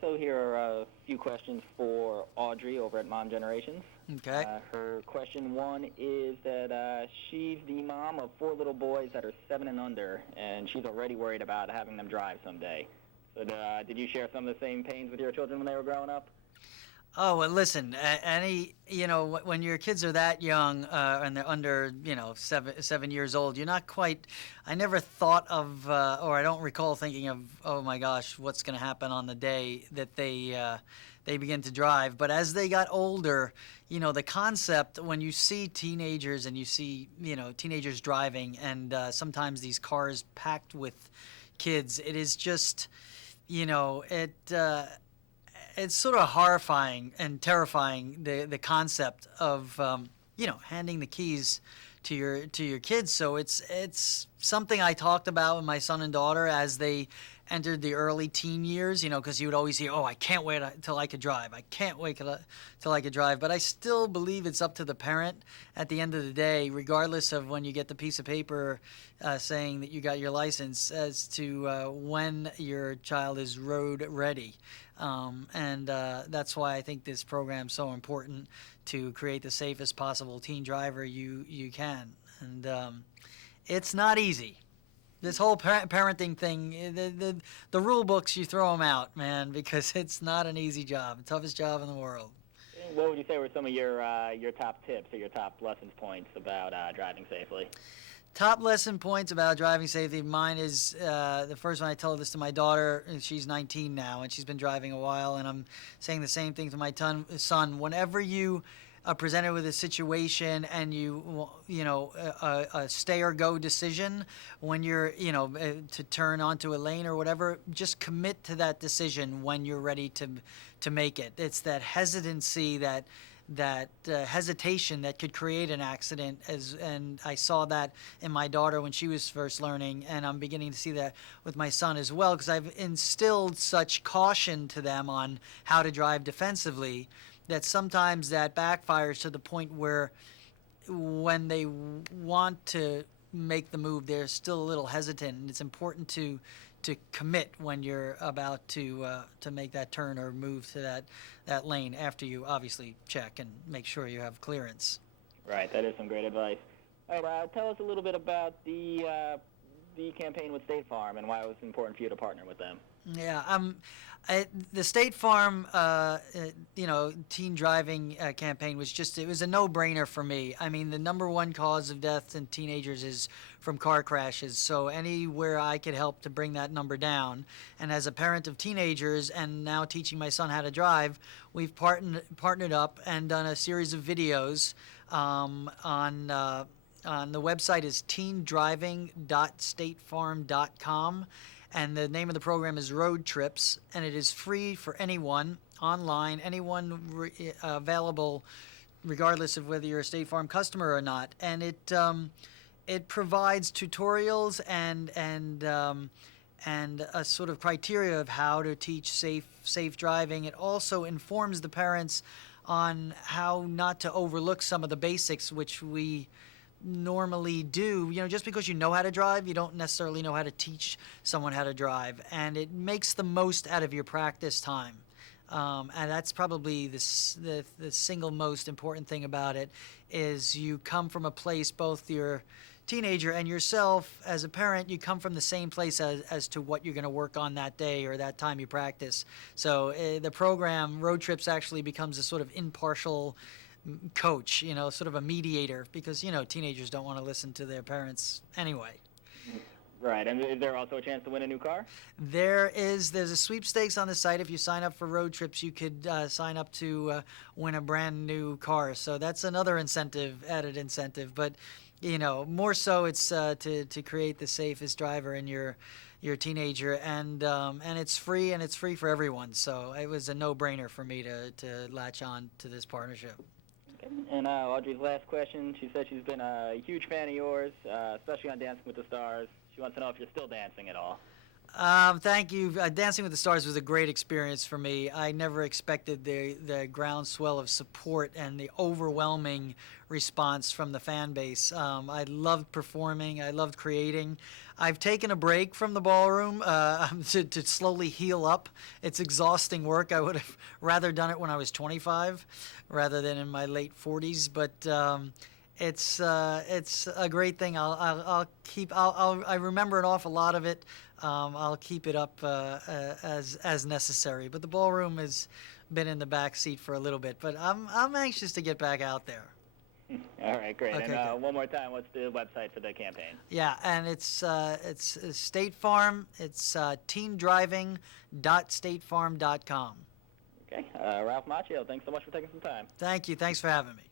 so here are a few questions for Audrey over at Mom Generations. Okay. Her question one is that she's the mom of 4 little boys that are 7 and under, and she's already worried about having them drive someday. So did you share some of the same pains with your children when they were growing up? Oh, well, listen, when your kids are that young and they're under, 7 years old, you're not quite, I never thought of, or I don't recall thinking of, oh my gosh, what's going to happen on the day that they begin to drive. But as they got older, the concept, when you see teenagers and you see, teenagers driving and sometimes these cars packed with kids, it is just, it's sort of horrifying and terrifying, the concept of handing the keys to your kids. So it's something I talked about with my son and daughter as they entered the early teen years, because you would always hear, oh, I can't wait till I could drive. I can't wait till I could drive. But I still believe it's up to the parent at the end of the day, regardless of when you get the piece of paper saying that you got your license, as to when your child is road ready. And that's why I think this program is so important, to create the safest possible teen driver you can. And it's not easy. This whole parenting thing, the rule books, you throw them out, man, because it's not an easy job. The toughest job in the world. What would you say were some of your top tips or your top lessons points about driving safely? Top lesson points about driving safety. Mine is the first one. I tell this to my daughter, and she's 19 now, and she's been driving a while, and I'm saying the same thing to my son. Whenever you are presented with a situation and a stay or go decision, when you're to turn onto a lane or whatever, just commit to that decision when you're ready to make it. It's that hesitancy, that hesitation that could create an accident, and I saw that in my daughter when she was first learning, and I'm beginning to see that with my son as well, because I've instilled such caution to them on how to drive defensively, that sometimes that backfires to the point where when they want to make the move, they're still a little hesitant, and it's important to commit when you're about to make that turn or move to that lane, after you obviously check and make sure you have clearance. Right, that is some great advice. All right, tell us a little bit about the campaign with State Farm and why it was important for you to partner with them. Yeah, the State Farm, teen driving campaign it was a no-brainer for me. I mean, the number one cause of death in teenagers is from car crashes, so anywhere I could help to bring that number down. And as a parent of teenagers and now teaching my son how to drive, we've partnered up and done a series of videos on the website is teendriving.statefarm.com, and the name of the program is Road Trips, and it is free for anyone online, available, regardless of whether you're a State Farm customer or not. And it provides tutorials and a sort of criteria of how to teach safe driving. It also informs the parents on how not to overlook some of the basics, which we normally do. Just because you know how to drive, you don't necessarily know how to teach someone how to drive, and it makes the most out of your practice time. And that's probably the single most important thing about it, is you come from a place, both your teenager and yourself as a parent, you come from the same place as to what you're going to work on that day or that time you practice. So the program, Road Trips, actually becomes a sort of impartial coach, sort of a mediator, because, teenagers don't want to listen to their parents anyway. Right, and is there also a chance to win a new car? There's a sweepstakes on the site. If you sign up for Road Trips, you could sign up to win a brand new car. So that's another added incentive. But, more so it's to create the safest driver in your teenager, and it's free, and it's free for everyone. So it was a no-brainer for me to latch on to this partnership. Okay. And Audrey's last question, she said she's been a huge fan of yours, especially on Dancing with the Stars. She wants to know if you're still dancing at all. Thank you. Dancing with the Stars was a great experience for me. I never expected the groundswell of support and the overwhelming response from the fan base. I loved performing. I loved creating. I've taken a break from the ballroom to slowly heal up. It's exhausting work. I would have rather done it when I was 25 rather than in my late 40s. But it's a great thing. I remember an awful lot of it. I'll keep it up as necessary. But the ballroom has been in the back seat for a little bit. But I'm anxious to get back out there. All right, great. Okay, And one more time, what's the website for the campaign? Yeah, and it's State Farm. It's teendriving.statefarm.com. Okay. Ralph Macchio, thanks so much for taking some time. Thank you. Thanks for having me.